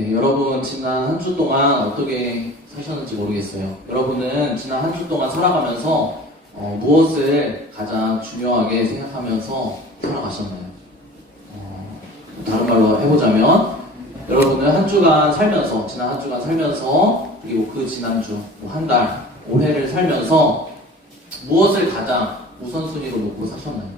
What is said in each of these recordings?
네, 여러분 지난 한 주 동안 어떻게 사셨는지 모르겠어요. 여러분은 지난 한 주 동안 살아가면서 무엇을 가장 중요하게 생각하면서 살아가셨나요? 다른 말로 해보자면 여러분은 한 주간 살면서, 지난 한 주간 살면서, 그리고 그 지난주, 한 달, 올해를 살면서 무엇을 가장 우선순위로 놓고 사셨나요?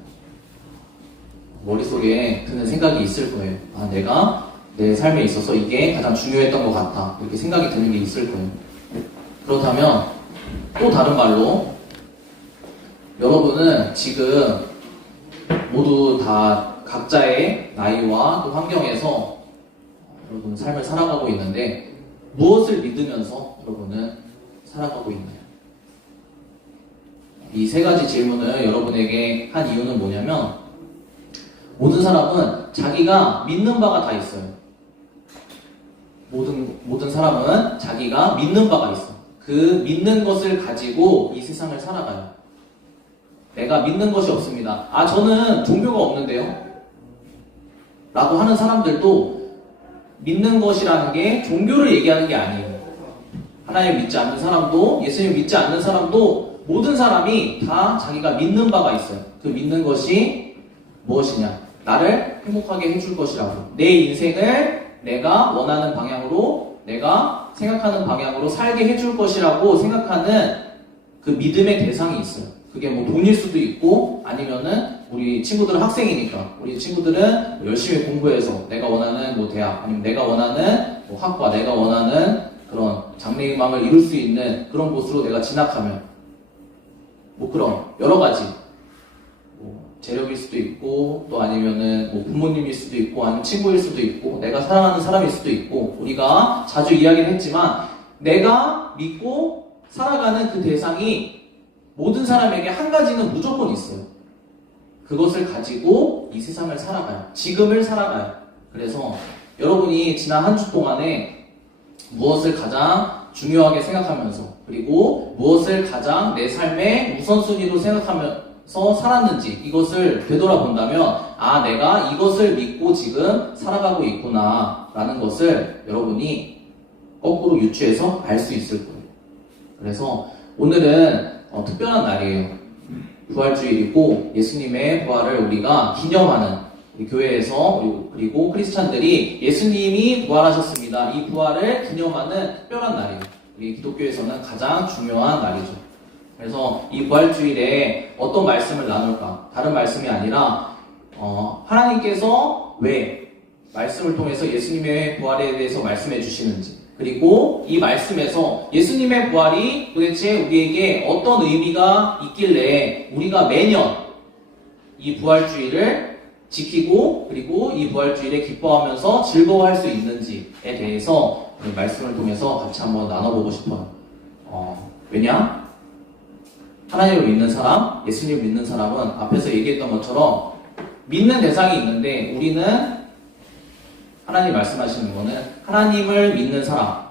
머릿속에 드는 생각이 있을 거예요. 아, 내가 내 삶에 있어서 이게 가장 중요했던 것 같다. 이렇게 생각이 드는 게 있을 거예요. 그렇다면 또 다른 말로 여러분은 지금 모두 다 각자의 나이와 또 환경에서 여러분 삶을 살아가고 있는데 무엇을 믿으면서 여러분은 살아가고 있나요? 이 세 가지 질문을 여러분에게 한 이유는 뭐냐면 모든 사람은 자기가 믿는 바가 다 있어요. 모든 사람은 자기가 믿는 바가 있어. 그 믿는 것을 가지고 이 세상을 살아가요. 내가 믿는 것이 없습니다. 아, 저는 종교가 없는데요? 라고 하는 사람들도 믿는 것이라는 게 종교를 얘기하는 게 아니에요. 하나님 믿지 않는 사람도, 예수님 믿지 않는 사람도 모든 사람이 다 자기가 믿는 바가 있어요. 그 믿는 것이 무엇이냐? 나를 행복하게 해줄 것이라고. 내 인생을 내가 원하는 방향으로, 내가 생각하는 방향으로 살게 해줄 것이라고 생각하는 그 믿음의 대상이 있어요. 그게 뭐 돈일 수도 있고, 아니면은 우리 친구들은 학생이니까 우리 친구들은 열심히 공부해서 내가 원하는 뭐 대학, 아니면 내가 원하는 뭐 학과, 내가 원하는 그런 장래희망을 이룰 수 있는 그런 곳으로 내가 진학하면 뭐 그런 여러 가지 재력일 수도 있고, 또 아니면은 뭐 부모님일 수도 있고, 아니면 친구일 수도 있고, 내가 사랑하는 사람일 수도 있고, 우리가 자주 이야기를 했지만 내가 믿고 살아가는 그 대상이 모든 사람에게 한 가지는 무조건 있어요. 그것을 가지고 이 세상을 살아가요. 지금을 살아가요. 그래서 여러분이 지난 한 주 동안에 무엇을 가장 중요하게 생각하면서, 그리고 무엇을 가장 내 삶의 우선순위로 생각하면서 살았는지 이것을 되돌아본다면, 아, 내가 이것을 믿고 지금 살아가고 있구나 라는 것을 여러분이 거꾸로 유추해서 알 수 있을 거예요. 그래서 오늘은 특별한 날이에요. 부활주일이고 예수님의 부활을 우리가 기념하는, 우리 교회에서 그리고 크리스찬들이 예수님이 부활하셨습니다. 이 부활을 기념하는 특별한 날이에요. 우리 기독교에서는 가장 중요한 날이죠. 그래서 이 부활주일에 어떤 말씀을 나눌까? 다른 말씀이 아니라 하나님께서 왜 말씀을 통해서 예수님의 부활에 대해서 말씀해 주시는지, 그리고 이 말씀에서 예수님의 부활이 도대체 우리에게 어떤 의미가 있길래 우리가 매년 이 부활주일을 지키고, 그리고 이 부활주일에 기뻐하면서 즐거워할 수 있는지에 대해서 말씀을 통해서 같이 한번 나눠보고 싶어요. 왜냐? 하나님을 믿는 사람, 예수님을 믿는 사람은 앞에서 얘기했던 것처럼 믿는 대상이 있는데, 우리는 하나님 말씀하시는 거는 하나님을 믿는 사람,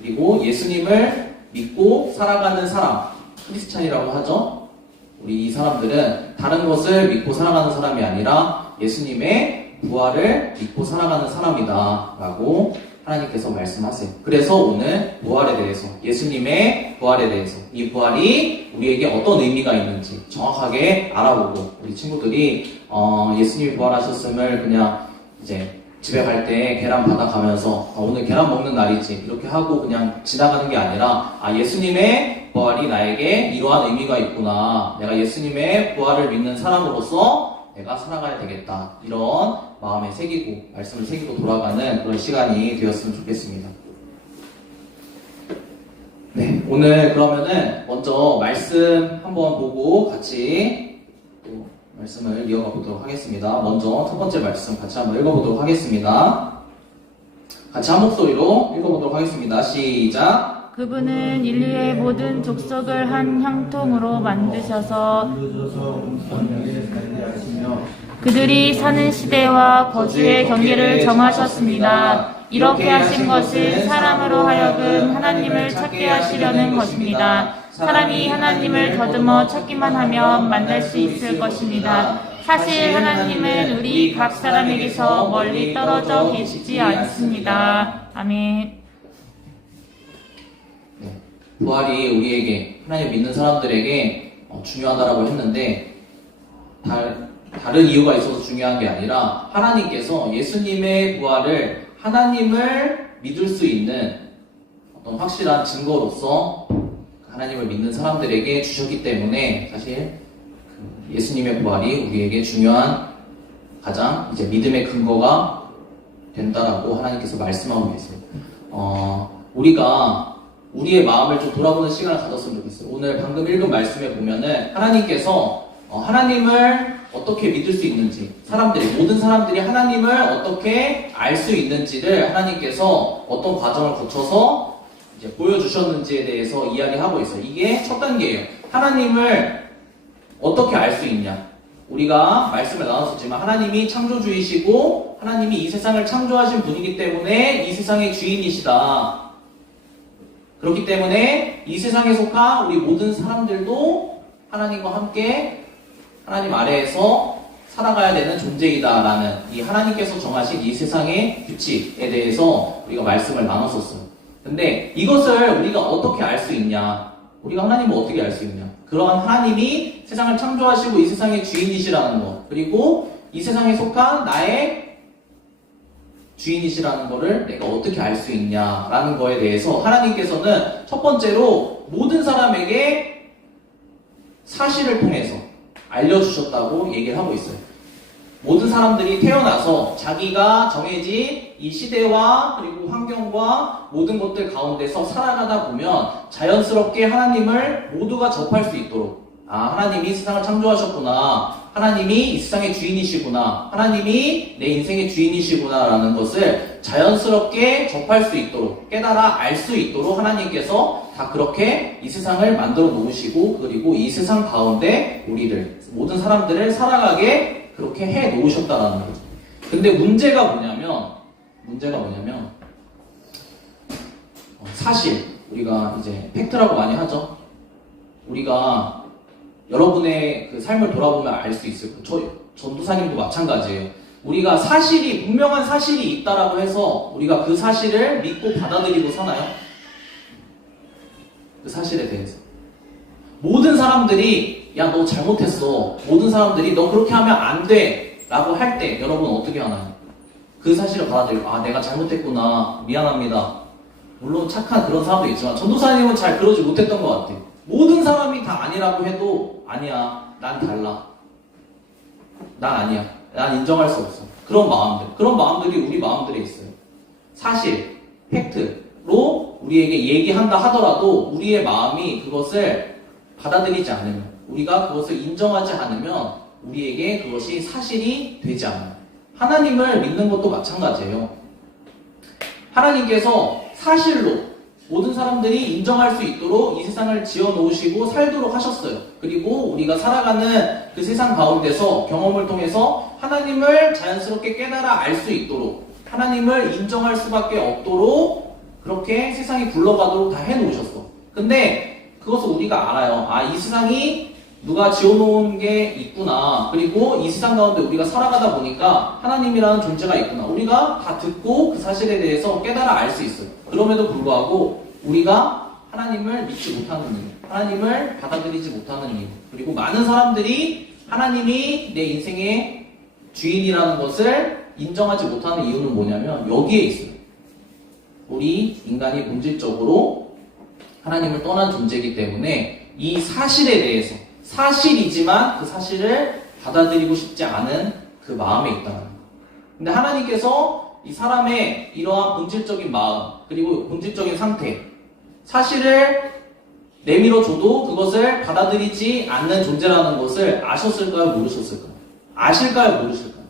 그리고 예수님을 믿고 살아가는 사람, 크리스찬이라고 하죠. 우리 이 사람들은 다른 것을 믿고 살아가는 사람이 아니라 예수님의 부활을 믿고 살아가는 사람이다 라고 하나님께서 말씀하세요. 그래서 오늘 부활에 대해서, 예수님의 부활에 대해서, 이 부활이 우리에게 어떤 의미가 있는지 정확하게 알아보고, 우리 친구들이 예수님이 부활하셨음을 그냥 이제 집에 갈 때 계란 받아가면서 오늘 계란 먹는 날이지 이렇게 하고 그냥 지나가는 게 아니라, 예수님의 부활이 나에게 이러한 의미가 있구나, 내가 예수님의 부활을 믿는 사람으로서 내가 살아가야 되겠다, 이런 마음에 새기고 말씀을 새기고 돌아가는 그런 시간이 되었으면 좋겠습니다. 네, 오늘 그러면은 먼저 말씀 한번 보고 같이 또 말씀을 이어가 보도록 하겠습니다. 먼저 첫 번째 말씀 같이 한번 읽어보도록 하겠습니다. 같이 한 목소리로 읽어보도록 하겠습니다. 시작. 그분은 인류의 모든 족속을 한 형통으로 만드셔서 그들이 사는 시대와 거주의 경계를 정하셨습니다. 이렇게 하신 것은 사람으로 하여금 하나님을 찾게 하시려는 것입니다. 사람이 하나님을 더듬어 찾기만 하면 만날 수 있을 것입니다. 사실 하나님은 우리 각 사람에게서 멀리 떨어져 계시지 않습니다. 아멘. 네. 부활이 우리에게, 하나님 믿는 사람들에게 중요하다라고 했는데, 다른 이유가 있어서 중요한 게 아니라 하나님께서 예수님의 부활을 하나님을 믿을 수 있는 어떤 확실한 증거로서 하나님을 믿는 사람들에게 주셨기 때문에 사실 예수님의 부활이 우리에게 중요한 가장 이제 믿음의 근거가 된다라고 하나님께서 말씀하고 계세요. 우리가 우리의 마음을 좀 돌아보는 시간을 가졌으면 좋겠어요. 오늘 방금 읽은 말씀에 보면은 하나님께서 하나님을 어떻게 믿을 수 있는지, 모든 사람들이 하나님을 어떻게 알 수 있는지를 하나님께서 어떤 과정을 거쳐서 이제 보여주셨는지에 대해서 이야기하고 있어요. 이게 첫 단계예요. 하나님을 어떻게 알 수 있냐? 우리가 말씀을 나눴었지만 하나님이 창조주이시고 하나님이 이 세상을 창조하신 분이기 때문에 이 세상의 주인이시다. 그렇기 때문에 이 세상에 속한 우리 모든 사람들도 하나님과 함께 하나님 아래에서 살아가야 되는 존재이다라는 이 하나님께서 정하신 이 세상의 규칙에 대해서 우리가 말씀을 나눴었어요. 근데 이것을 우리가 어떻게 알 수 있냐? 우리가 하나님을 어떻게 알 수 있냐? 그러한 하나님이 세상을 창조하시고 이 세상의 주인이시라는 것, 그리고 이 세상에 속한 나의 주인이시라는 것을 내가 어떻게 알 수 있냐라는 거에 대해서 하나님께서는 첫 번째로 모든 사람에게 사실을 통해서 알려주셨다고 얘기를 하고 있어요. 모든 사람들이 태어나서 자기가 정해진 이 시대와 그리고 환경과 모든 것들 가운데서 살아가다 보면 자연스럽게 하나님을 모두가 접할 수 있도록, 하나님이 세상을 창조하셨구나, 하나님이 이 세상의 주인이시구나, 하나님이 내 인생의 주인이시구나 라는 것을 자연스럽게 접할 수 있도록, 깨달아 알 수 있도록 하나님께서 다 그렇게 이 세상을 만들어 놓으시고, 그리고 이 세상 가운데 우리를, 모든 사람들을 살아가게 그렇게 해 놓으셨다라는 거죠. 근데 문제가 뭐냐면 사실 우리가 이제 팩트라고 많이 하죠. 우리가 여러분의 그 삶을 돌아보면 알 수 있을 거예요. 전도사님도 마찬가지예요. 우리가 분명한 사실이 있다라고 해서 우리가 그 사실을 믿고 받아들이고 사나요? 그 사실에 대해서 모든 사람들이 야, 너 잘못했어. 모든 사람들이 너 그렇게 하면 안 돼. 라고 할 때 여러분 어떻게 하나요? 그 사실을 받아들이고 내가 잘못했구나. 미안합니다. 물론 착한 그런 사람도 있지만 전도사님은 잘 그러지 못했던 것 같아요. 모든 사람이 다 아니라고 해도 아니야. 난 달라. 난 아니야. 난 인정할 수 없어. 그런 마음들이 우리 마음들에 있어요. 사실, 팩트로 우리에게 얘기한다 하더라도 우리의 마음이 그것을 받아들이지 않으면, 우리가 그것을 인정하지 않으면 우리에게 그것이 사실이 되지 않아요. 하나님을 믿는 것도 마찬가지예요. 하나님께서 사실로 모든 사람들이 인정할 수 있도록 이 세상을 지어놓으시고 살도록 하셨어요. 그리고 우리가 살아가는 그 세상 가운데서 경험을 통해서 하나님을 자연스럽게 깨달아 알 수 있도록, 하나님을 인정할 수밖에 없도록 그렇게 세상이 굴러가도록 다 해놓으셨어. 근데 그것을 우리가 알아요. 이 세상이 누가 지어놓은 게 있구나. 그리고 이 세상 가운데 우리가 살아가다 보니까 하나님이라는 존재가 있구나. 우리가 다 듣고 그 사실에 대해서 깨달아 알 수 있어요. 그럼에도 불구하고 우리가 하나님을 믿지 못하는 이유, 하나님을 받아들이지 못하는 이유, 그리고 많은 사람들이 하나님이 내 인생의 주인이라는 것을 인정하지 못하는 이유는 뭐냐면 여기에 있어요. 우리 인간이 본질적으로 하나님을 떠난 존재이기 때문에 이 사실에 대해서, 사실이지만 그 사실을 받아들이고 싶지 않은 그 마음에 있다는 거예요. 근데 하나님께서 이 사람의 이러한 본질적인 마음, 그리고 본질적인 상태, 사실을 내밀어줘도 그것을 받아들이지 않는 존재라는 것을 아셨을까요? 모르셨을까요? 아실까요? 모르실까요?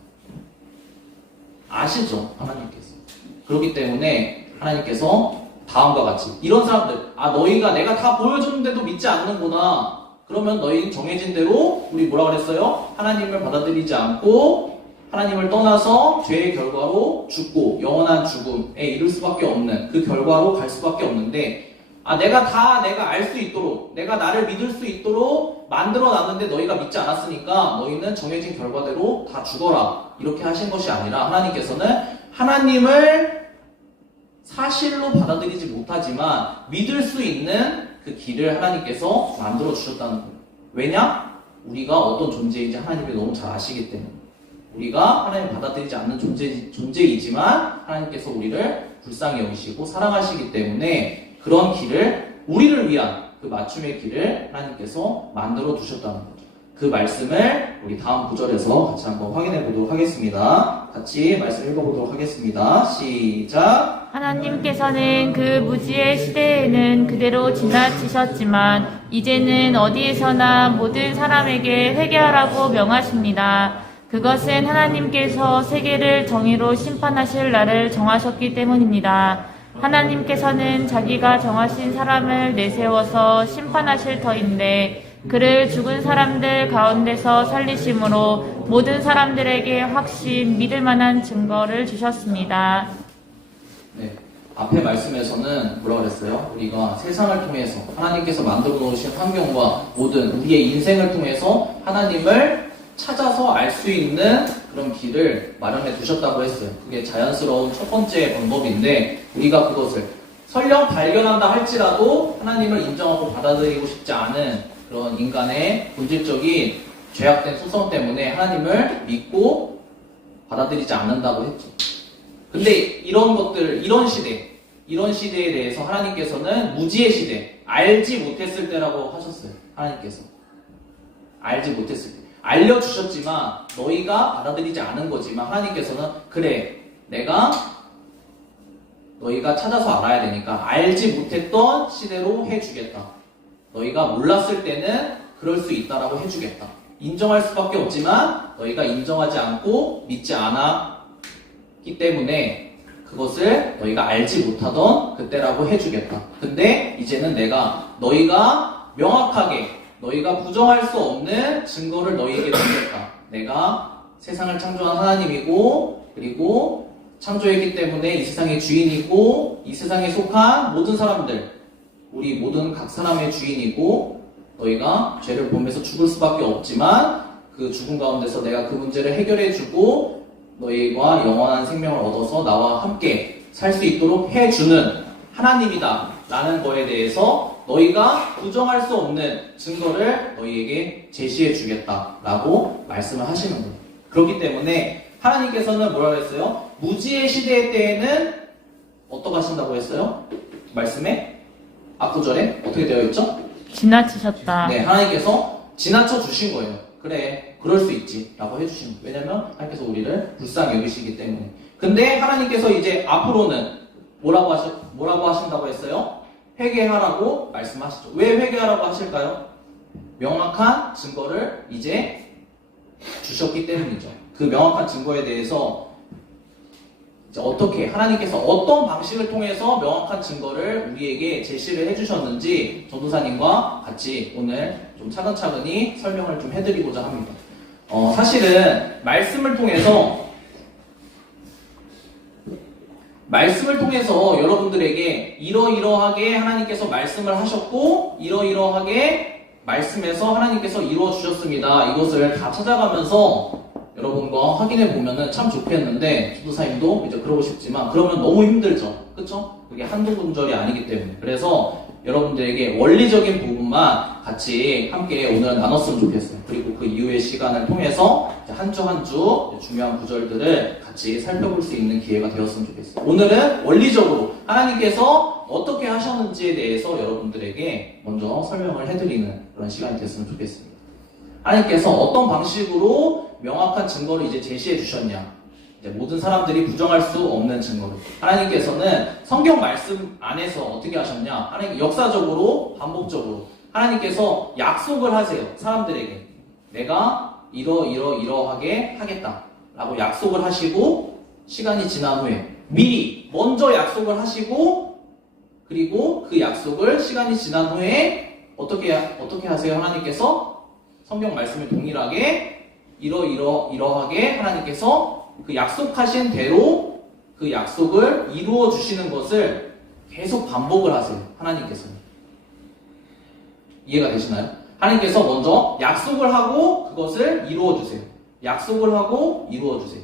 아시죠? 하나님께서. 그렇기 때문에 하나님께서 다음과 같이 이런 사람들, 너희가 내가 다 보여줬는데도 믿지 않는구나. 그러면 너희는 정해진 대로 우리 뭐라 그랬어요? 하나님을 받아들이지 않고 하나님을 떠나서 죄의 결과로 죽고 영원한 죽음에 이를 수밖에 없는 그 결과로 갈 수밖에 없는데, 내가 알 수 있도록, 내가 나를 믿을 수 있도록 만들어놨는데 너희가 믿지 않았으니까 너희는 정해진 결과대로 다 죽어라. 이렇게 하신 것이 아니라 하나님께서는 하나님을 사실로 받아들이지 못하지만 믿을 수 있는 그 길을 하나님께서 만들어 주셨다는 거예요. 왜냐? 우리가 어떤 존재인지 하나님이 너무 잘 아시기 때문에. 우리가 하나님을 받아들이지 않는 존재이지만 하나님께서 우리를 불쌍히 여기시고 사랑하시기 때문에 그런 길을, 우리를 위한 그 맞춤의 길을 하나님께서 만들어 두셨다는 거죠. 그 말씀을 우리 다음 구절에서 같이 한번 확인해 보도록 하겠습니다. 같이 말씀 읽어보도록 하겠습니다. 시작. 하나님께서는 그 무지의 시대에는 그대로 지나치셨지만 이제는 어디에서나 모든 사람에게 회개하라고 명하십니다. 그것은 하나님께서 세계를 정의로 심판하실 날을 정하셨기 때문입니다. 하나님께서는 자기가 정하신 사람을 내세워서 심판하실 터인데 그를 죽은 사람들 가운데서 살리심으로 모든 사람들에게 확신, 믿을 만한 증거를 주셨습니다. 네, 앞에 말씀에서는 뭐라고 그랬어요? 우리가 세상을 통해서 하나님께서 만들어 놓으신 환경과 모든 우리의 인생을 통해서 하나님을 찾아서 알 수 있는 그런 길을 마련해 두셨다고 했어요. 그게 자연스러운 첫 번째 방법인데 우리가 그것을 설령 발견한다 할지라도 하나님을 인정하고 받아들이고 싶지 않은 그런 인간의 본질적인 죄악된 소성 때문에 하나님을 믿고 받아들이지 않는다고 했죠. 근데 이런 것들, 이런 시대에 대해서 하나님께서는 무지의 시대, 알지 못했을 때라고 하셨어요. 하나님께서. 알지 못했을 때. 알려주셨지만 너희가 받아들이지 않은 거지만 하나님께서는 그래, 너희가 찾아서 알아야 되니까 알지 못했던 시대로 해주겠다. 너희가 몰랐을 때는 그럴 수 있다라고 해주겠다. 인정할 수밖에 없지만 너희가 인정하지 않고 믿지 않았기 때문에 그것을 너희가 알지 못하던 그때라고 해주겠다. 근데 이제는 너희가 명확하게 너희가 부정할 수 없는 증거를 너희에게 주겠다. 내가 세상을 창조한 하나님이고 그리고 창조했기 때문에 이 세상의 주인이고 이 세상에 속한 모든 사람들, 우리 모든 각 사람의 주인이고 너희가 죄를 범해서 죽을 수밖에 없지만 그 죽음 가운데서 내가 그 문제를 해결해주고 너희와 영원한 생명을 얻어서 나와 함께 살 수 있도록 해주는 하나님이다 라는 거에 대해서 너희가 부정할 수 없는 증거를 너희에게 제시해 주겠다 라고 말씀을 하시는 거예요. 그렇기 때문에 하나님께서는 뭐라고 했어요? 무지의 시대 때에는 어떻게 하신다고 했어요? 말씀에? 앞구절에 어떻게 되어 있죠? 지나치셨다. 네, 하나님께서 지나쳐 주신 거예요. 그래, 그럴 수 있지 라고 해주신 거예요. 왜냐면 하나님께서 우리를 불쌍히 여기시기 때문에. 근데 하나님께서 이제 앞으로는 뭐라고 하신다고 했어요? 회개하라고 말씀하시죠. 왜 회개하라고 하실까요? 명확한 증거를 이제 주셨기 때문이죠. 그 명확한 증거에 대해서 이제 어떻게 하나님께서 어떤 방식을 통해서 명확한 증거를 우리에게 제시를 해주셨는지 전도사님과 같이 오늘 좀 차근차근히 설명을 좀 해드리고자 합니다. 사실은 말씀을 통해서 여러분들에게 이러이러하게 하나님께서 말씀을 하셨고 이러이러하게 말씀에서 하나님께서 이루어 주셨습니다. 이것을 다 찾아가면서 여러분과 확인해 보면은 참 좋겠는데 전도사님도 이제 그러고 싶지만 그러면 너무 힘들죠. 그쵸? 그게 한두 군절이 아니기 때문에. 그래서 여러분들에게 원리적인 부분만 같이 함께 오늘 나눴으면 좋겠어요. 그리고 그 이후의 시간을 통해서 한 주 한 주 중요한 구절들을 같이 살펴볼 수 있는 기회가 되었으면 좋겠어요. 오늘은 원리적으로 하나님께서 어떻게 하셨는지에 대해서 여러분들에게 먼저 설명을 해드리는 그런 시간이 됐으면 좋겠습니다. 하나님께서 어떤 방식으로 명확한 증거를 이제 제시해 주셨냐? 이제 모든 사람들이 부정할 수 없는 증거를. 하나님께서는 성경 말씀 안에서 어떻게 하셨냐? 하나님 역사적으로, 반복적으로 하나님께서 약속을 하세요. 사람들에게. 내가 이러하게 하겠다. 라고 약속을 하시고 시간이 지난 후에 미리 먼저 약속을 하시고 그리고 그 약속을 시간이 지난 후에 어떻게 하세요? 하나님께서 성경 말씀을 동일하게 이러하게 하나님께서 그 약속하신 대로 그 약속을 이루어 주시는 것을 계속 반복을 하세요. 하나님께서는. 이해가 되시나요? 하나님께서 먼저 약속을 하고 그것을 이루어 주세요. 약속을 하고 이루어 주세요.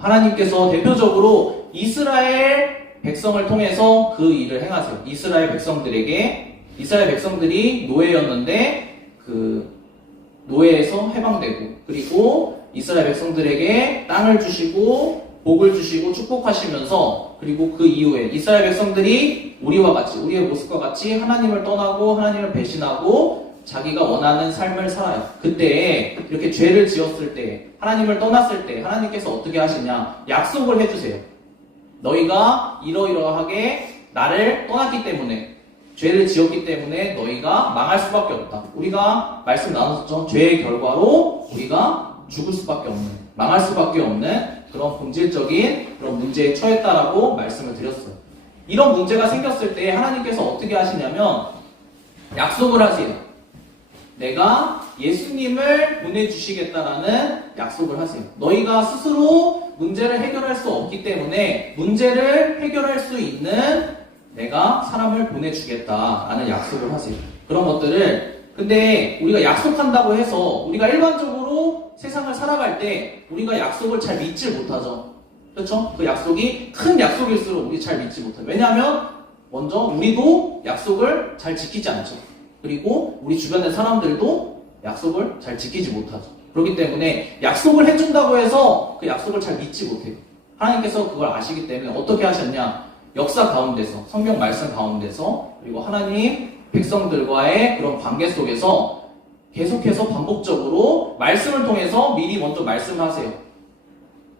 하나님께서 대표적으로 이스라엘 백성을 통해서 그 일을 행하세요. 이스라엘 백성들이 노예였는데 그 노예에서 해방되고, 그리고 이스라엘 백성들에게 땅을 주시고 복을 주시고 축복하시면서, 그리고 그 이후에 이스라엘 백성들이 우리와 같이, 우리의 모습과 같이 하나님을 떠나고 하나님을 배신하고 자기가 원하는 삶을 살아요. 그때 이렇게 죄를 지었을 때, 하나님을 떠났을 때 하나님께서 어떻게 하시냐, 약속을 해주세요. 너희가 이러이러하게 나를 떠났기 때문에, 죄를 지었기 때문에 너희가 망할 수밖에 없다. 우리가 말씀 나눴었죠. 죄의 결과로 우리가 죽을 수밖에 없는, 망할 수밖에 없는 그런 본질적인 그런 문제에 처했다라고 말씀을 드렸어요. 이런 문제가 생겼을 때 하나님께서 어떻게 하시냐면 약속을 하세요. 내가 예수님을 보내주시겠다라는 약속을 하세요. 너희가 스스로 문제를 해결할 수 없기 때문에 문제를 해결할 수 있는 내가 사람을 보내주겠다라는 약속을 하세요. 그런 것들을, 근데 우리가 약속한다고 해서 우리가 일반적으로 세상을 살아갈 때 우리가 약속을 잘 믿지 못하죠. 그렇죠? 그 약속이 큰 약속일수록 우리 잘 믿지 못해요. 왜냐하면 먼저 우리도 약속을 잘 지키지 않죠. 그리고 우리 주변의 사람들도 약속을 잘 지키지 못하죠. 그렇기 때문에 약속을 해준다고 해서 그 약속을 잘 믿지 못해요. 하나님께서 그걸 아시기 때문에 어떻게 하셨냐, 역사 가운데서, 성경 말씀 가운데서, 그리고 하나님 백성들과의 그런 관계 속에서 계속해서 반복적으로 말씀을 통해서 미리 먼저 말씀하세요.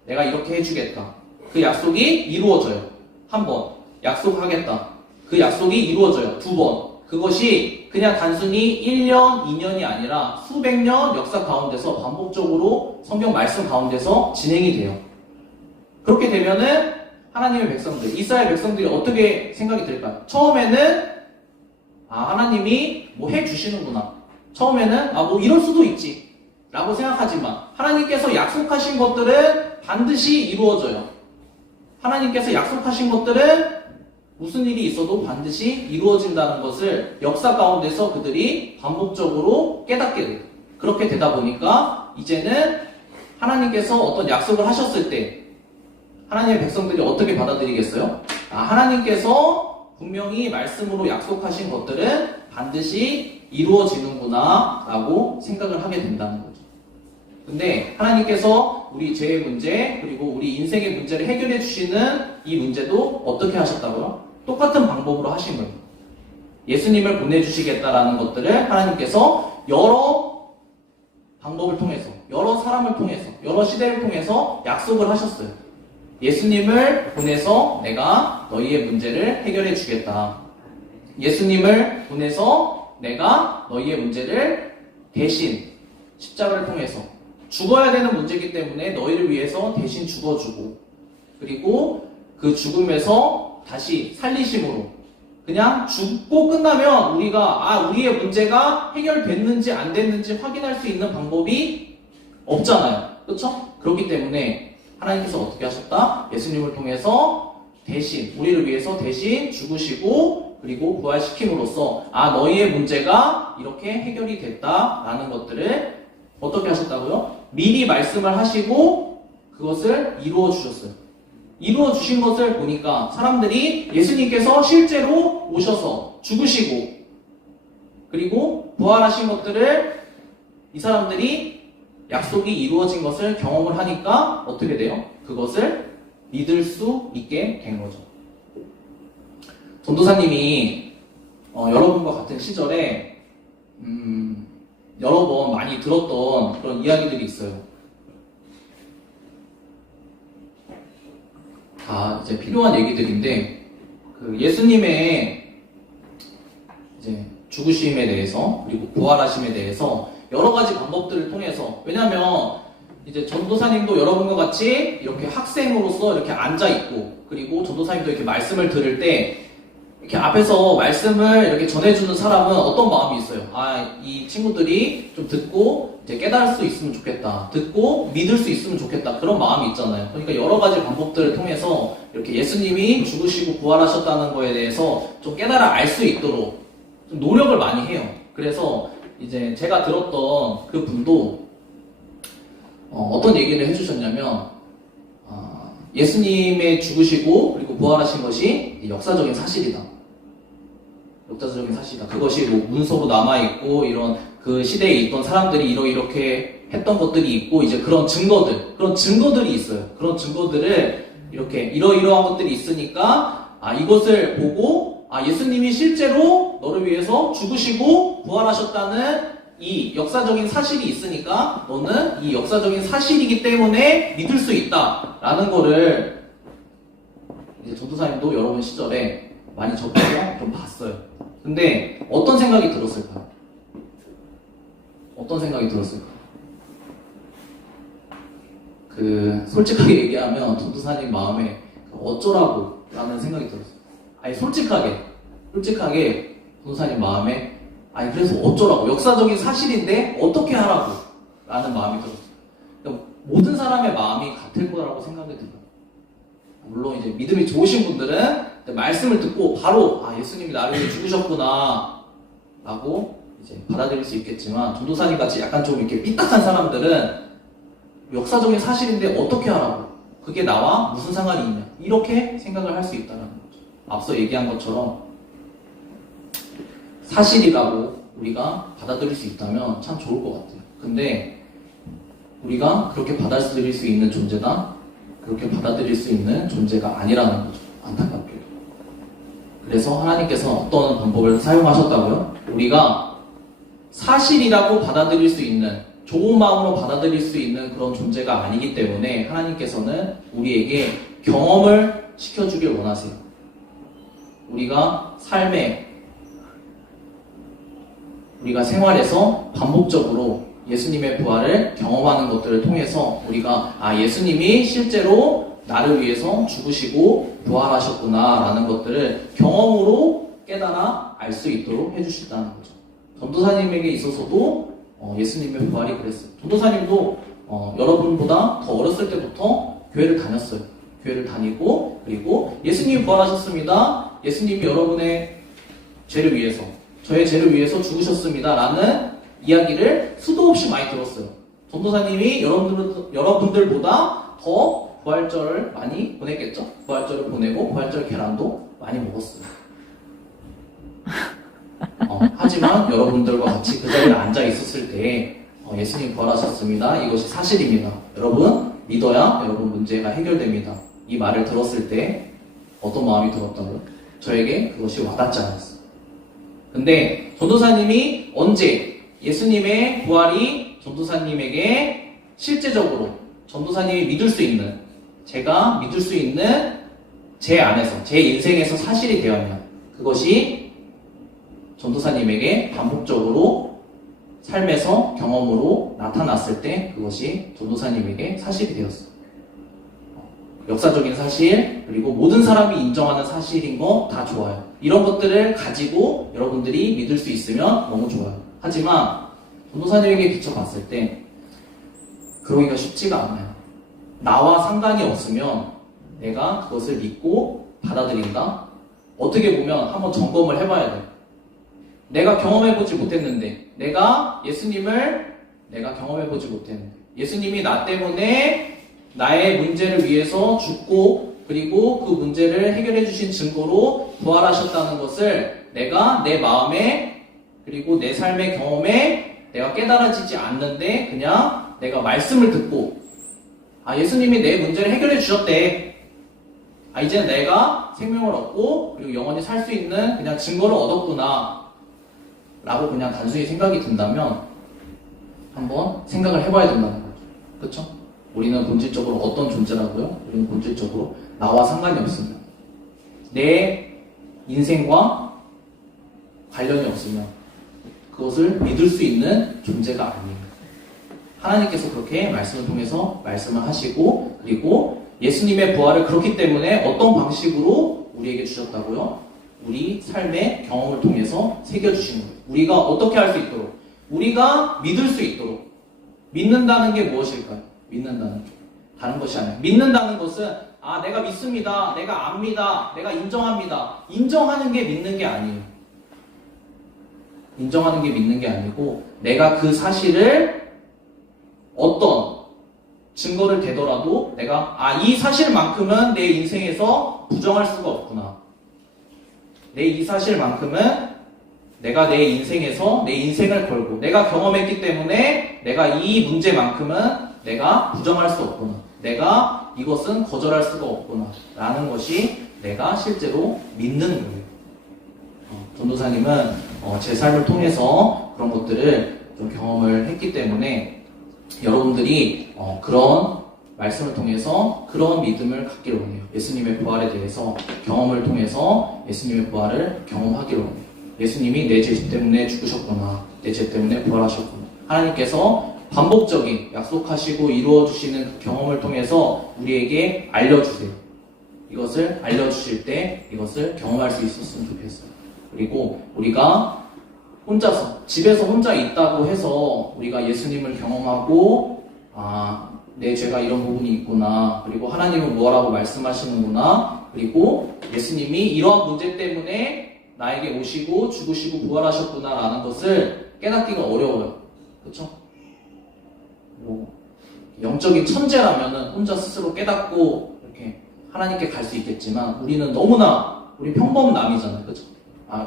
내가 이렇게 해주겠다. 그 약속이 이루어져요. 한 번 약속하겠다. 그 약속이 이루어져요. 두 번. 그것이 그냥 단순히 1년, 2년이 아니라 수백 년 역사 가운데서 반복적으로 성경 말씀 가운데서 진행이 돼요. 그렇게 되면은 하나님의 백성들, 이스라엘 백성들이 어떻게 생각이 들까요? 처음에는 하나님이 뭐 해주시는구나. 처음에는 뭐 이럴 수도 있지 라고 생각하지만 하나님께서 약속하신 것들은 반드시 이루어져요. 하나님께서 약속하신 것들은 무슨 일이 있어도 반드시 이루어진다는 것을 역사 가운데서 그들이 반복적으로 깨닫게 돼요. 그렇게 되다 보니까 이제는 하나님께서 어떤 약속을 하셨을 때 하나님의 백성들이 어떻게 받아들이겠어요? 하나님께서 분명히 말씀으로 약속하신 것들은 반드시 이루어지는구나 라고 생각을 하게 된다는 거죠. 근데 하나님께서 우리 죄의 문제, 그리고 우리 인생의 문제를 해결해 주시는 이 문제도 어떻게 하셨다고요? 똑같은 방법으로 하신 거예요. 예수님을 보내주시겠다라는 것들을 하나님께서 여러 방법을 통해서, 여러 사람을 통해서, 여러 시대를 통해서 약속을 하셨어요. 예수님을 보내서 내가 너희의 문제를 해결해 주겠다. 예수님을 보내서 내가 너희의 문제를 대신 십자가를 통해서, 죽어야 되는 문제이기 때문에 너희를 위해서 대신 죽어주고, 그리고 그 죽음에서 다시 살리심으로, 그냥 죽고 끝나면 우리가 우리의 문제가 해결됐는지 안 됐는지 확인할 수 있는 방법이 없잖아요. 그렇죠? 그렇기 때문에 하나님께서 어떻게 하셨다? 예수님을 통해서 대신, 우리를 위해서 대신 죽으시고, 그리고 부활시킴으로써 너희의 문제가 이렇게 해결이 됐다라는 것들을 어떻게 하셨다고요? 미리 말씀을 하시고 그것을 이루어 주셨어요. 이루어 주신 것을 보니까 사람들이 예수님께서 실제로 오셔서 죽으시고 그리고 부활하신 것들을 이 사람들이 약속이 이루어진 것을 경험을 하니까 어떻게 돼요? 그것을 믿을 수 있게 된 거죠. 전도사님이 여러분과 같은 시절에 여러 번 많이 들었던 그런 이야기들이 있어요. 다 이제 필요한 얘기들인데, 그 예수님의 이제 죽으심에 대해서, 그리고 부활하심에 대해서 여러 가지 방법들을 통해서, 왜냐면 이제 전도사님도 여러분과 같이 이렇게 학생으로서 이렇게 앉아있고, 그리고 전도사님도 이렇게 말씀을 들을 때 이렇게 앞에서 말씀을 이렇게 전해주는 사람은 어떤 마음이 있어요? 이 친구들이 좀 듣고 이제 깨달을 수 있으면 좋겠다. 듣고 믿을 수 있으면 좋겠다. 그런 마음이 있잖아요. 그러니까 여러 가지 방법들을 통해서 이렇게 예수님이 죽으시고 부활하셨다는 거에 대해서 좀 깨달아 알 수 있도록 좀 노력을 많이 해요. 그래서 이제 제가 들었던 그 분도 어떤 얘기를 해주셨냐면, 예수님의 죽으시고 그리고 부활하신 것이 역사적인 사실이다. 역사적인 사실이다. 그것이 뭐 문서로 남아있고 이런 그 시대에 있던 사람들이 이렇게 했던 것들이 있고 이제 그런 증거들이 있어요. 그런 증거들을 이렇게 이러이러한 것들이 있으니까 이것을 보고 예수님이 실제로 너를 위해서 죽으시고 부활하셨다는 이 역사적인 사실이 있으니까 너는 이 역사적인 사실이기 때문에 믿을 수 있다라는 거를 이제 전도사님도 여러분 시절에 많이 접해서 좀 봤어요. 근데 어떤 생각이 들었을까요? 어떤 생각이 들었을까요? 솔직하게 얘기하면 전도사님 마음에 어쩌라고 라는 생각이 들었어요. 아니 솔직하게 전도사님 마음에 그래서 어쩌라고, 역사적인 사실인데 어떻게 하라고 라는 마음이 들었어요. 그러니까 모든 사람의 마음이 같을 거라고 생각이 들어요. 물론 이제 믿음이 좋으신 분들은 말씀을 듣고 바로 예수님이 나를 위해 죽으셨구나 라고 이제 받아들일 수 있겠지만, 전도사님 같이 약간 좀 이렇게 삐딱한 사람들은 역사적인 사실인데 어떻게 하라고, 그게 나와 무슨 상관이 있냐, 이렇게 생각을 할 수 있다는 거죠. 앞서 얘기한 것처럼 사실이라고 우리가 받아들일 수 있다면 참 좋을 것 같아요. 근데 우리가 그렇게 받아들일 수 있는 존재다, 그렇게 받아들일 수 있는 존재가 아니라는 거죠. 안타깝게도. 그래서 하나님께서 어떤 방법을 사용하셨다고요? 우리가 사실이라고 받아들일 수 있는, 좋은 마음으로 받아들일 수 있는 그런 존재가 아니기 때문에 하나님께서는 우리에게 경험을 시켜주길 원하세요. 우리가 생활에서 반복적으로 예수님의 부활을 경험하는 것들을 통해서 우리가 예수님이 실제로 나를 위해서 죽으시고 부활하셨구나 라는 것들을 경험으로 깨달아 알 수 있도록 해주신다는 거죠. 전도사님에게 있어서도 예수님의 부활이 그랬어요. 전도사님도 여러분보다 더 어렸을 때부터 교회를 다녔어요. 교회를 다니고, 그리고 예수님이 부활하셨습니다, 예수님이 여러분의 죄를 위해서, 저의 죄를 위해서 죽으셨습니다 라는 이야기를 수도 없이 많이 들었어요. 전도사님이 여러분들보다 더 부활절을 많이 보냈겠죠? 부활절을 보내고 부활절 계란도 많이 먹었어요. 하지만 여러분들과 같이 그 자리에 앉아 있었을 때 예수님 부활하셨습니다, 이것이 사실입니다, 여러분 믿어야 여러분 문제가 해결됩니다, 이 말을 들었을 때 어떤 마음이 들었다고요? 저에게 그것이 와닿지 않았어요. 근데 전도사님이 언제 예수님의 부활이 전도사님에게 실제적으로 전도사님이 믿을 수 있는, 제가 믿을 수 있는 제 안에서, 제 인생에서 사실이 되었냐, 그것이 전도사님에게 반복적으로 삶에서 경험으로 나타났을 때 그것이 전도사님에게 사실이 되었어요. 역사적인 사실, 그리고 모든 사람이 인정하는 사실인 거 다 좋아요. 이런 것들을 가지고 여러분들이 믿을 수 있으면 너무 좋아요. 하지만 전도사님에게 비춰봤을 때 그러기가 쉽지가 않아요. 나와 상관이 없으면 내가 그것을 믿고 받아들인다? 어떻게 보면 한번 점검을 해봐야 돼요. 내가 경험해보지 못했는데, 내가 경험해보지 못했는데, 예수님이 나 때문에 나의 문제를 위해서 죽고, 그리고 그 문제를 해결해 주신 증거로 부활하셨다는 것을 내가 내 마음에, 그리고 내 삶의 경험에 내가 깨달아지지 않는데 그냥 내가 말씀을 듣고 예수님이 내 문제를 해결해 주셨대, 이제 내가 생명을 얻고 그리고 영원히 살 수 있는 그냥 증거를 얻었구나 라고 그냥 단순히 생각이 든다면 한번 생각을 해봐야 된다는 거죠. 그쵸? 우리는 본질적으로 어떤 존재라고요? 우리는 본질적으로 나와 상관이 없으면, 내 인생과 관련이 없으면 그것을 믿을 수 있는 존재가 아니에요. 하나님께서 그렇게 말씀을 통해서 말씀을 하시고, 그리고 예수님의 부활을 그렇기 때문에 어떤 방식으로 우리에게 주셨다고요? 우리 삶의 경험을 통해서 새겨주시는 거예요. 우리가 어떻게 할 수 있도록, 우리가 믿을 수 있도록. 믿는다는 게 무엇일까요? 믿는다는 게 다른 것이 아니에요. 믿는다는 것은 내가 믿습니다, 내가 압니다, 내가 인정합니다. 인정하는 게 믿는 게 아니에요. 인정하는 게 믿는 게 아니고, 내가 그 사실을 어떤 증거를 대더라도 내가 이 사실만큼은 내 인생에서 부정할 수가 없구나. 이 사실만큼은 내가 내 인생에서 내 인생을 걸고 내가 경험했기 때문에 내가 이 문제만큼은 내가 부정할 수 없구나. 내가 이것은 거절할 수가 없구나. 라는 것이 내가 실제로 믿는 거예요. 전도사님은 제 삶을 통해서 그런 것들을 좀 경험을 했기 때문에 여러분들이 그런 말씀을 통해서 그런 믿음을 갖기를 원해요. 예수님의 부활에 대해서 경험을 통해서 예수님의 부활을 경험하기를 원해요. 예수님이 내 죄 때문에 죽으셨구나. 내 죄 때문에 부활하셨구나. 하나님께서 반복적인 약속하시고 이루어주시는 그 경험을 통해서 우리에게 알려주세요. 이것을 알려주실 때 이것을 경험할 수 있었으면 좋겠어요. 그리고 우리가 혼자서 집에서 혼자 있다고 해서 우리가 예수님을 경험하고 내 죄가 이런 부분이 있구나. 그리고 하나님은 뭐라고 말씀하시는구나. 그리고 예수님이 이러한 문제 때문에 나에게 오시고 죽으시고 부활하셨구나 라는 것을 깨닫기가 어려워요. 그렇죠? 영적인 천재라면은 혼자 스스로 깨닫고 이렇게 하나님께 갈 수 있겠지만 우리는 너무나 우리 평범남이잖아요. 그렇죠?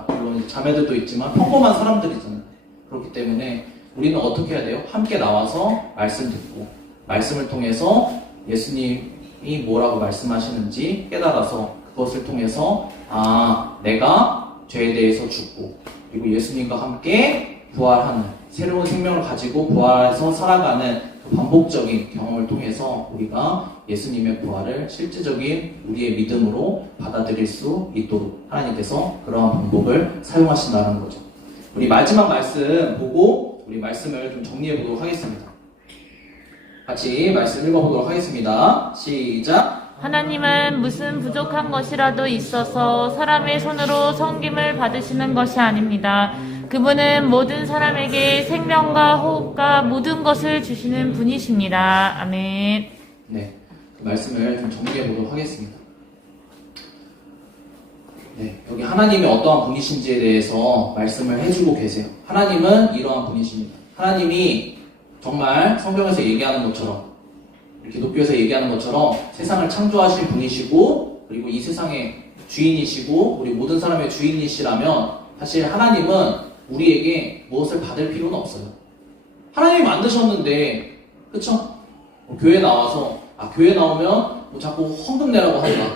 물론 자매들도 있지만 평범한 사람들이잖아요. 그렇기 때문에 우리는 어떻게 해야 돼요? 함께 나와서 말씀 듣고 말씀을 통해서 예수님이 뭐라고 말씀하시는지 깨달아서 그것을 통해서 내가 죄에 대해서 죽고 그리고 예수님과 함께 부활하는 새로운 생명을 가지고 부활해서 살아가는 그 반복적인 경험을 통해서 우리가 예수님의 부활을 실제적인 우리의 믿음으로 받아들일 수 있도록 하나님께서 그러한 방법을 사용하신다는 거죠. 우리 마지막 말씀 보고 우리 말씀을 좀 정리해 보도록 하겠습니다. 같이 말씀 읽어보도록 하겠습니다. 시작. 하나님은 무슨 부족한 것이라도 있어서 사람의 손으로 섬김을 받으시는 것이 아닙니다. 그분은 모든 사람에게 생명과 호흡과 모든 것을 주시는 분이십니다. 아멘. 네, 그 말씀을 좀 정리해 보도록 하겠습니다. 네, 여기 하나님이 어떠한 분이신지에 대해서 말씀을 해주고 계세요. 하나님은 이러한 분이십니다. 하나님이 정말 성경에서 얘기하는 것처럼 기독교에서 얘기하는 것처럼 세상을 창조하신 분이시고 그리고 이 세상의 주인이시고 우리 모든 사람의 주인이시라면 사실 하나님은 우리에게 무엇을 받을 필요는 없어요. 하나님이 만드셨는데 그쵸? 교회 나와서 교회 나오면 자꾸 헌금 내라고 한다.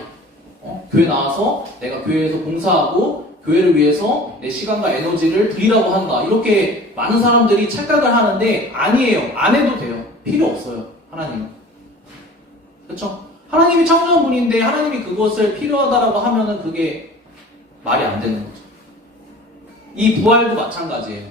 교회 나와서 내가 교회에서 봉사하고 교회를 위해서 내 시간과 에너지를 드리라고 한다. 이렇게 많은 사람들이 착각을 하는데 아니에요. 안 해도 돼요. 필요 없어요. 하나님은. 그렇죠? 하나님이 창조한 분인데 하나님이 그것을 필요하다라고 하면은 그게 말이 안 되는 거죠. 이 부활도 마찬가지예요.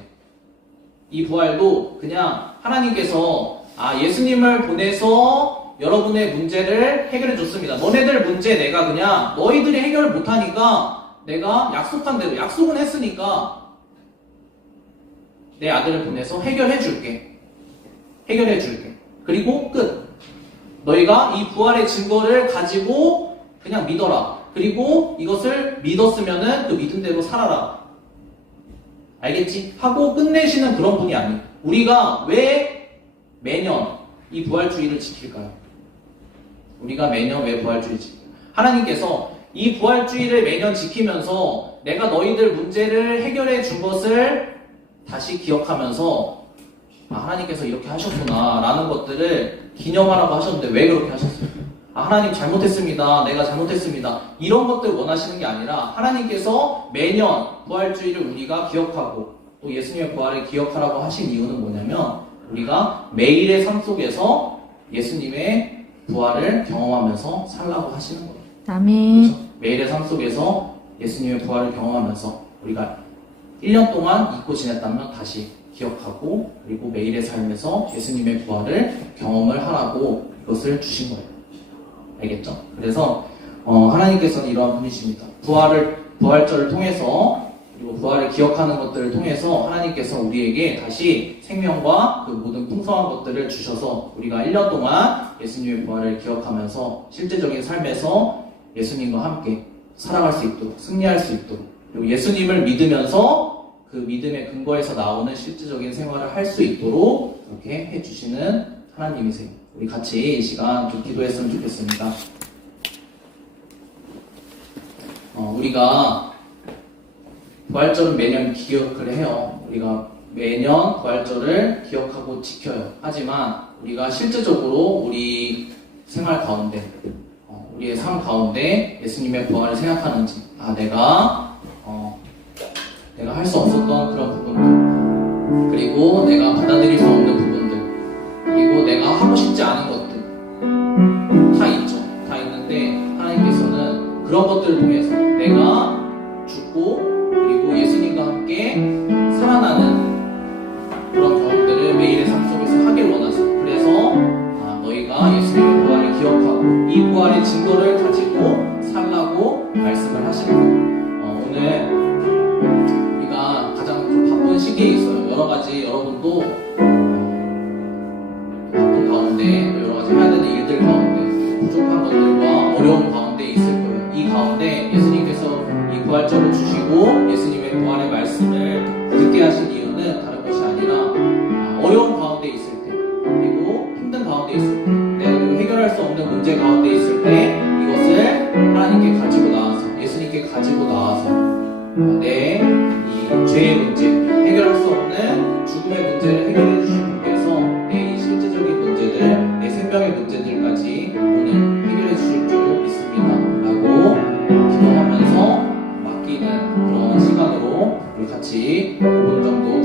이 부활도 그냥 하나님께서 예수님을 보내서 여러분의 문제를 해결해 줬습니다. 너네들 문제 내가 그냥 너희들이 해결을 못하니까 내가 약속한 대로 약속은 했으니까 내 아들을 보내서 해결해 줄게. 해결해 줄게. 그리고 끝. 너희가 이 부활의 증거를 가지고 그냥 믿어라. 그리고 이것을 믿었으면은 그 믿음대로 살아라. 알겠지? 하고 끝내시는 그런 분이 아니에요. 우리가 왜 매년 이 부활주의를 지킬까요? 우리가 매년 왜 부활주의를 지킬까요? 하나님께서 이 부활주의를 매년 지키면서 내가 너희들 문제를 해결해 준 것을 다시 기억하면서 하나님께서 이렇게 하셨구나 라는 것들을 기념하라고 하셨는데 왜 그렇게 하셨어요? 하나님 잘못했습니다. 내가 잘못했습니다. 이런 것들 원하시는 게 아니라 하나님께서 매년 부활주의를 우리가 기억하고 또 예수님의 부활을 기억하라고 하신 이유는 뭐냐면 우리가 매일의 삶 속에서 예수님의 부활을 경험하면서 살라고 하시는 거예요. 아멘. 그렇죠? 매일의 삶 속에서 예수님의 부활을 경험하면서 우리가 1년 동안 잊고 지냈다면 다시 기억하고 그리고 매일의 삶에서 예수님의 부활을 경험을 하라고 이것을 주신 거예요. 알겠죠? 그래서 하나님께서는 이러한 분이십니다. 부활절을 통해서 그리고 부활을 기억하는 것들을 통해서 하나님께서 우리에게 다시 생명과 그 모든 풍성한 것들을 주셔서 우리가 1년 동안 예수님의 부활을 기억하면서 실제적인 삶에서 예수님과 함께 살아갈 수 있도록 승리할 수 있도록 그리고 예수님을 믿으면서 그 믿음의 근거에서 나오는 실제적인 생활을 할 수 있도록 그렇게 해주시는 하나님이세요. 우리 같이 이 시간 좀 기도했으면 좋겠습니다. 우리가 부활절은 매년 기억을 해요. 우리가 매년 부활절을 기억하고 지켜요. 하지만 우리가 실제적으로 우리 생활 가운데, 우리의 삶 가운데 예수님의 부활을 생각하는지, 내가 할 수 없었던 그런 부분들, 그리고 내가 받아들일 수 없는 부분들, 그리고 내가 하고 싶지 않은 것들 다 있죠. 다 있는데 하나님께서는 그런 것들을 통해서 내가 죽고 그리고 예수님과 함께 살아나는 그런 경험들을 매일의 삶 속에서 하길 원하세요. 그래서 너희가 예수님의 부활을 기억하고 이 부활의 증거를 가지고 살라고 말씀을 하시는 거예요. 오늘 우리가 가장 좀 바쁜 시기에 있어요. 여러 가지 여러분도 바쁜 가운데 또 여러 가지 해야 되는 일들 가운데 부족한 것들과 어려움 가운데 있을 거예요. 이 가운데 예수님께서 이 부활절을 주시고 예수님의 부활의 말씀을 듣게 하신 이유는 다른 것이 아니라 어려운 가운데 있을 때, 그리고 힘든 가운데 있을 때, 내가 해결할 수 없는 문제 가운데 있을 때 이것을 하나님께 가지고 나와서, 예수님께 가지고 나와서 내 이 죄의 문제, 해결할 수 없는 죽음의 문제를 해결해 주신 분께서 내 이 실제적인 문제들, 내 생명의 문제들까지 오늘 해결해 주실 줄 믿습니다 라고 기도하면서 맡기는 그런 시간으로 우리 같이 5분 정도